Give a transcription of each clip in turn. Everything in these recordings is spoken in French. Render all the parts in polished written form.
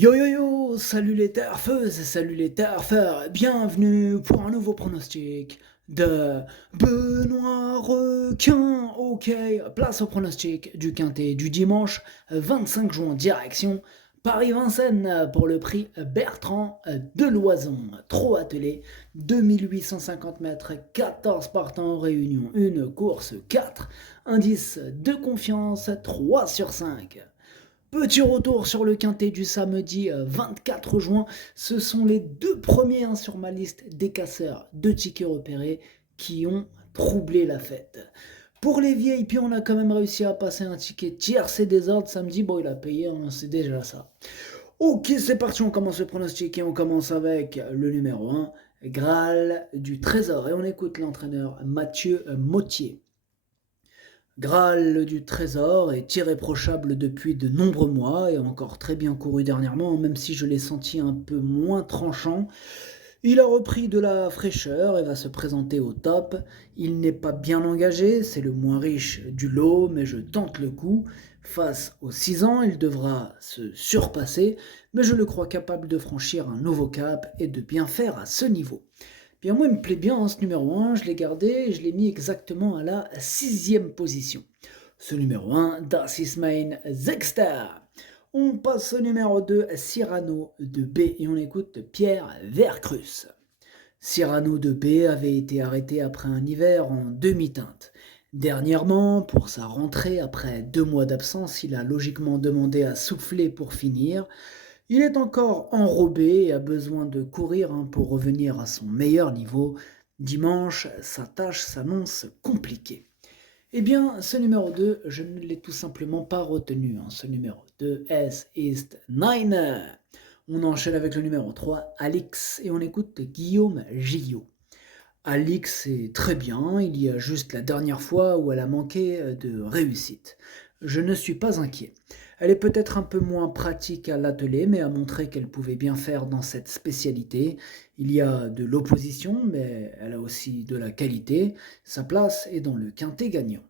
Yo yo yo, salut les turfeuses, salut les turfeurs, bienvenue pour un nouveau pronostic de Benoît Requin. Ok, place au pronostic du quintet du dimanche 25 juin, direction Paris-Vincennes pour le prix Bertrand de Loison. Trop attelé, 2850 mètres, 14 partants en réunion, une course 4, indice de confiance 3 sur 5. Petit retour sur le quintet du samedi 24 juin. Ce sont les deux premiers sur ma liste des casseurs de tickets repérés qui ont troublé la fête. Pour les vieilles, puis on a quand même réussi à passer un ticket tiercé des ordres samedi. Bon, il a payé, c'est déjà ça. Ok, c'est parti, on commence le pronostic et on commence avec le numéro 1, Graal du Trésor. Et on écoute l'entraîneur Mathieu Mottier. Graal du Trésor est irréprochable depuis de nombreux mois et encore très bien couru dernièrement, même si je l'ai senti un peu moins tranchant. Il a repris de la fraîcheur et va se présenter au top. Il n'est pas bien engagé, c'est le moins riche du lot, mais je tente le coup. Face aux 6 ans, il devra se surpasser, mais je le crois capable de franchir un nouveau cap et de bien faire à ce niveau. Bien, moi, il me plaît bien ce numéro 1, je l'ai gardé et je l'ai mis exactement à la 6e position. Ce numéro 1, Das ist mein Sechster. On passe au numéro 2, Cyrano de B, et on écoute Pierre Vercruz. Cyrano de B avait été arrêté après un hiver en demi-teinte. Dernièrement, pour sa rentrée après 2 mois d'absence, il a logiquement demandé à souffler pour finir. Il est encore enrobé et a besoin de courir pour revenir à son meilleur niveau. Dimanche, sa tâche s'annonce compliquée. Eh bien, ce numéro 2, je ne l'ai tout simplement pas retenu. Ce numéro 2, S ist Niner. On enchaîne avec le numéro 3, Alix, et on écoute Guillaume Gillot. Alix est très bien, il y a juste la dernière fois où elle a manqué de réussite. Je ne suis pas inquiet. Elle est peut-être un peu moins pratique à l'atelier, mais a montré qu'elle pouvait bien faire dans cette spécialité. Il y a de l'opposition, mais elle a aussi de la qualité. Sa place est dans le quintet gagnant.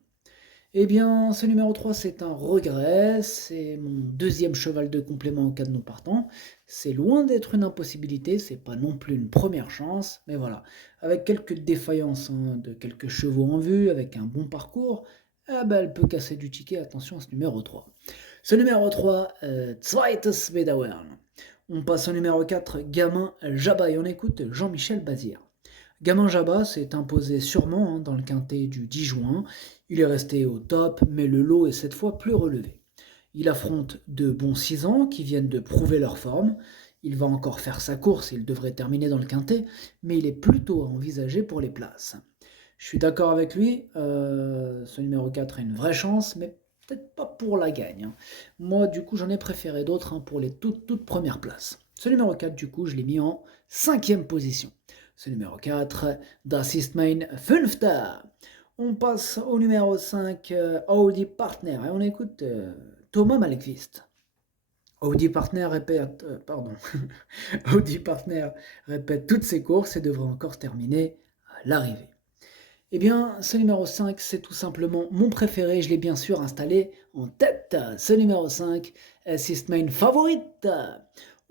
Eh bien, ce numéro 3, c'est un regret. C'est mon deuxième cheval de complément en cas de non partant. C'est loin d'être une impossibilité, c'est pas non plus une première chance, mais voilà. Avec quelques défaillances de quelques chevaux en vue, avec un bon parcours, elle peut casser du ticket. Attention à ce numéro 3. Ce numéro 3, Zweites Bedauern. On passe au numéro 4, Gamin Jabba, et on écoute Jean-Michel Bazir. Gamin Jabba s'est imposé sûrement dans le quintet du 10 juin. Il est resté au top, mais le lot est cette fois plus relevé. Il affronte de bons 6 ans qui viennent de prouver leur forme. Il va encore faire sa course, il devrait terminer dans le quintet, mais il est plutôt à envisager pour les places. Je suis d'accord avec lui, ce numéro 4 a une vraie chance, mais peut-être pas pour la gagne. Moi, du coup, j'en ai préféré d'autres pour les toutes premières places. Ce numéro 4, du coup, je l'ai mis en 5e position. Ce numéro 4, Das ist mein Fünfter. On passe au numéro 5, Audi Partner, et on écoute Thomas Malekvist. Audi Partner répète, Audi Partner répète toutes ses courses et devrait encore terminer à l'arrivée. Eh bien, ce numéro 5, c'est tout simplement mon préféré. Je l'ai bien sûr installé en tête. Ce numéro 5, c'est mein favorite.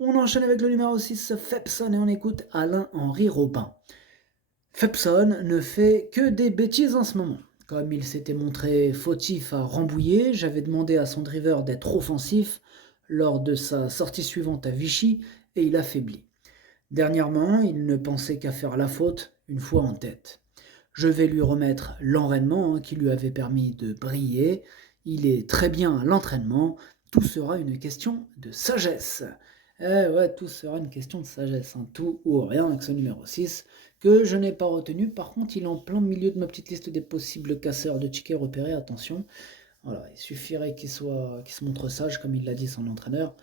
On enchaîne avec le numéro 6, Fepson, et on écoute Alain-Henri Robin. Fepson ne fait que des bêtises en ce moment. Comme il s'était montré fautif à Rambouillet, j'avais demandé à son driver d'être offensif lors de sa sortie suivante à Vichy et il affaiblit. Dernièrement, il ne pensait qu'à faire la faute une fois en tête. Je vais lui remettre l'enraînement qui lui avait permis de briller. Il est très bien à l'entraînement. Tout sera une question de sagesse. Tout sera une question de sagesse. Tout ou rien avec ce numéro 6 que je n'ai pas retenu. Par contre, il est en plein milieu de ma petite liste des possibles casseurs de tickets repérés. Attention. Voilà, il suffirait qu'il se montre sage, comme il l'a dit son entraîneur,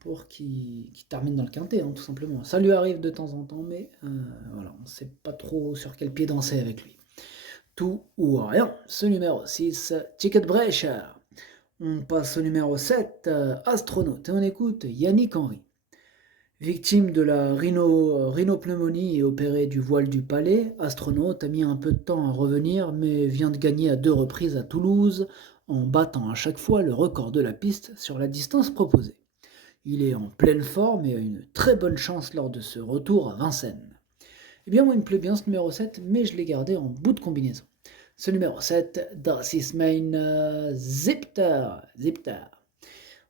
pour qu'il termine dans le quintet, tout simplement. Ça lui arrive de temps en temps, mais voilà, on ne sait pas trop sur quel pied danser avec lui. Tout ou rien. Ce numéro 6, Ticket Brecher. On passe au numéro 7, Astronaute, et on écoute Yannick Henry. Victime de la rhinopneumonie et opéré du voile du palais, Astronaute a mis un peu de temps à revenir, mais vient de gagner à 2 reprises à Toulouse, en battant à chaque fois le record de la piste sur la distance proposée. Il est en pleine forme et a une très bonne chance lors de ce retour à Vincennes. Eh bien, moi, il me plaît bien ce numéro 7, mais je l'ai gardé en bout de combinaison. Ce numéro 7, Das ist mein Zipter.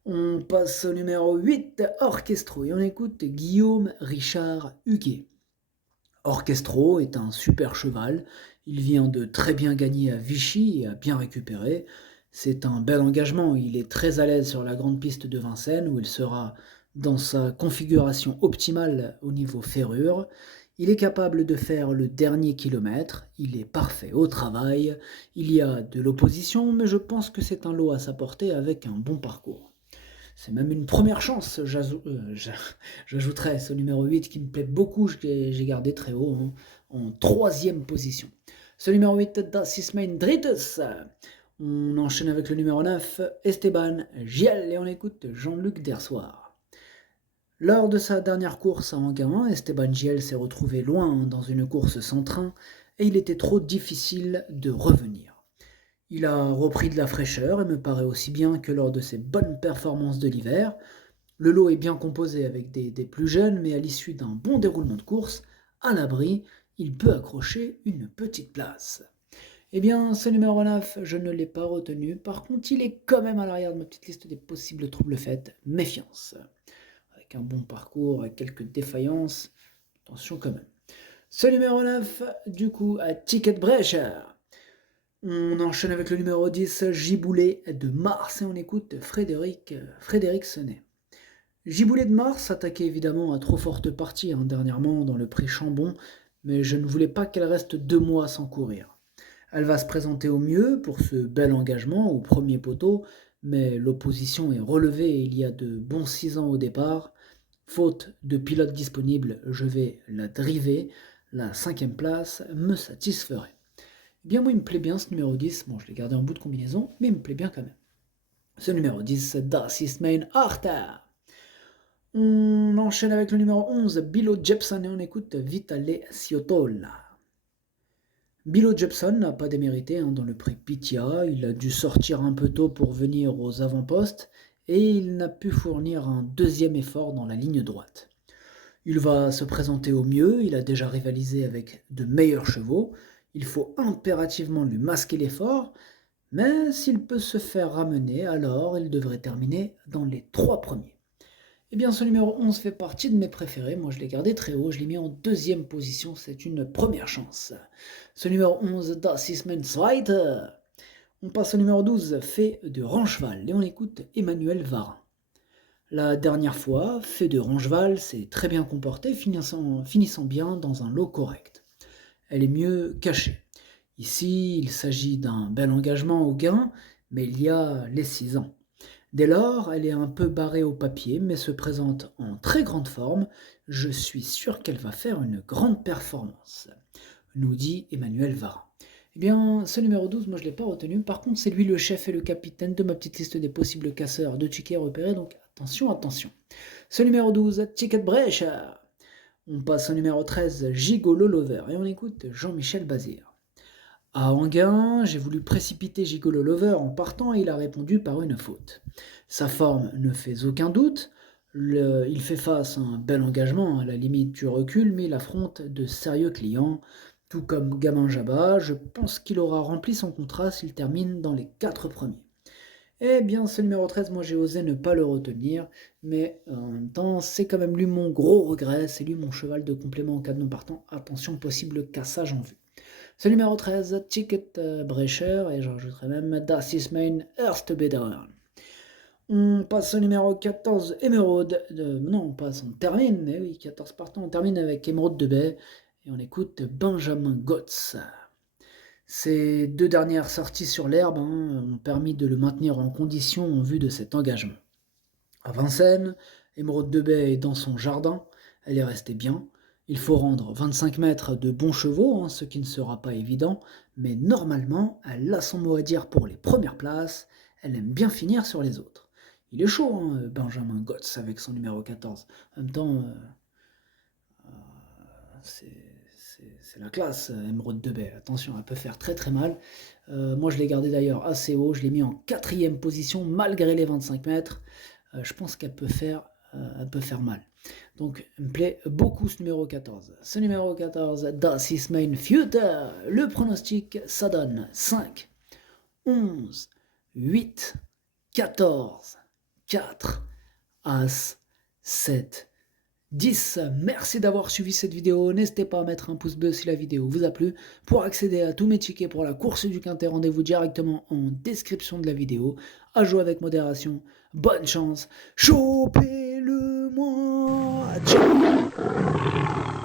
On passe au numéro 8, Orchestro, et on écoute Guillaume Richard Huguet. Orchestro est un super cheval, il vient de très bien gagner à Vichy et a bien récupéré. C'est un bel engagement, il est très à l'aise sur la grande piste de Vincennes où il sera dans sa configuration optimale au niveau ferrure. Il est capable de faire le dernier kilomètre, il est parfait au travail, il y a de l'opposition, mais je pense que c'est un lot à sa portée avec un bon parcours. C'est même une première chance, j'ajouterais ce numéro 8 qui me plaît beaucoup, j'ai gardé très haut, hein, en troisième position. Ce numéro 8, Das ist mein drittes. On enchaîne avec le numéro 9, Esteban Giel, et on écoute Jean-Luc Dersoir. Lors de sa dernière course à Anguin, Esteban Giel s'est retrouvé loin dans une course sans train et il était trop difficile de revenir. Il a repris de la fraîcheur et me paraît aussi bien que lors de ses bonnes performances de l'hiver. Le lot est bien composé avec des plus jeunes, mais à l'issue d'un bon déroulement de course, à l'abri, il peut accrocher une petite place. Eh bien, ce numéro 9, je ne l'ai pas retenu. Par contre, il est quand même à l'arrière de ma petite liste des possibles troubles faits. Méfiance. Avec un bon parcours, avec quelques défaillances. Attention quand même. Ce numéro 9, du coup, à Ticket Brecher. On enchaîne avec le numéro 10, Giboulet de Mars, et on écoute Frédéric Sonnet. Giboulet de Mars attaquait évidemment à trop forte partie dernièrement dans le prix Chambon, mais je ne voulais pas qu'elle reste 2 mois sans courir. Elle va se présenter au mieux pour ce bel engagement au premier poteau, mais l'opposition est relevée et il y a de bons 6 ans au départ. Faute de pilote disponible, je vais la driver. La 5e place me satisferait. Eh bien, moi, il me plaît bien ce numéro 10. Bon, je l'ai gardé en bout de combinaison, mais il me plaît bien quand même. Ce numéro 10, Das ist mein Arta. On enchaîne avec le numéro 11, Bilo Jepson, et on écoute Vitale Ciotola. Bilo Jepson n'a pas démérité dans le prix Pitia, il a dû sortir un peu tôt pour venir aux avant-postes, et il n'a pu fournir un deuxième effort dans la ligne droite. Il va se présenter au mieux, il a déjà rivalisé avec de meilleurs chevaux, il faut impérativement lui masquer l'effort, mais s'il peut se faire ramener, alors il devrait terminer dans les 3 premiers. Eh bien, ce numéro 11 fait partie de mes préférés. Moi, je l'ai gardé très haut. Je l'ai mis en 2e position. C'est une première chance. Ce numéro 11, Das ist mein Zweiter. On passe au numéro 12, Fait de Rancheval. Et on écoute Emmanuel Varin. La dernière fois, Fait de Rancheval s'est très bien comporté, finissant bien dans un lot correct. Elle est mieux cachée. Ici, il s'agit d'un bel engagement au gain, mais il y a les 6 ans. Dès lors, elle est un peu barrée au papier, mais se présente en très grande forme. Je suis sûr qu'elle va faire une grande performance, nous dit Emmanuel Varin. Eh bien, ce numéro 12, moi je ne l'ai pas retenu. Par contre, c'est lui le chef et le capitaine de ma petite liste des possibles casseurs de tickets repérés, donc attention. Ce numéro 12, Ticket Brecher. On passe au numéro 13, Gigolo Lover, et on écoute Jean-Michel Bazir. À Anguin, j'ai voulu précipiter Gigolo Lover en partant et il a répondu par une faute. Sa forme ne fait aucun doute, il fait face à un bel engagement, à la limite du recul, mais il affronte de sérieux clients. Tout comme Gamin Jabba, je pense qu'il aura rempli son contrat s'il termine dans les 4 premiers. Eh bien, ce numéro 13, moi j'ai osé ne pas le retenir, mais en même temps, c'est quand même lui mon gros regret, c'est lui mon cheval de complément en cas de non partant. Attention, possible cassage en vue. Ce numéro 13, Ticket Brecher, et j'en rajouterai même Das ist mein Erstbedauern. On passe au numéro 14, Émeraude. On termine, mais oui, 14 partants, on termine avec Émeraude de Baie, et on écoute Benjamin Gotz. Ces 2 dernières sorties sur l'herbe ont permis de le maintenir en condition en vue de cet engagement. À Vincennes, Émeraude de Baie est dans son jardin, elle est restée bien. Il faut rendre 25 mètres de bons chevaux, ce qui ne sera pas évident, mais normalement, elle a son mot à dire pour les premières places, elle aime bien finir sur les autres. Il est chaud, Benjamin Gotz, avec son numéro 14. En même temps, c'est la classe, Émeraude de Baie. Attention, elle peut faire très très mal. Moi, je l'ai gardé d'ailleurs assez haut, je l'ai mis en 4e position, malgré les 25 mètres. Je pense qu'elle peut faire peut faire mal. Donc, il me plaît beaucoup ce numéro 14. Ce numéro 14, Das ist mein Future. Le pronostic, ça donne 5, 11, 8, 14, 4, As, 7, 10. Merci d'avoir suivi cette vidéo. N'hésitez pas à mettre un pouce bleu si la vidéo vous a plu. Pour accéder à tous mes tickets pour la course du Quintet, rendez-vous directement en description de la vidéo. À jouer avec modération. Bonne chance. Chopez-le moi. Ciao.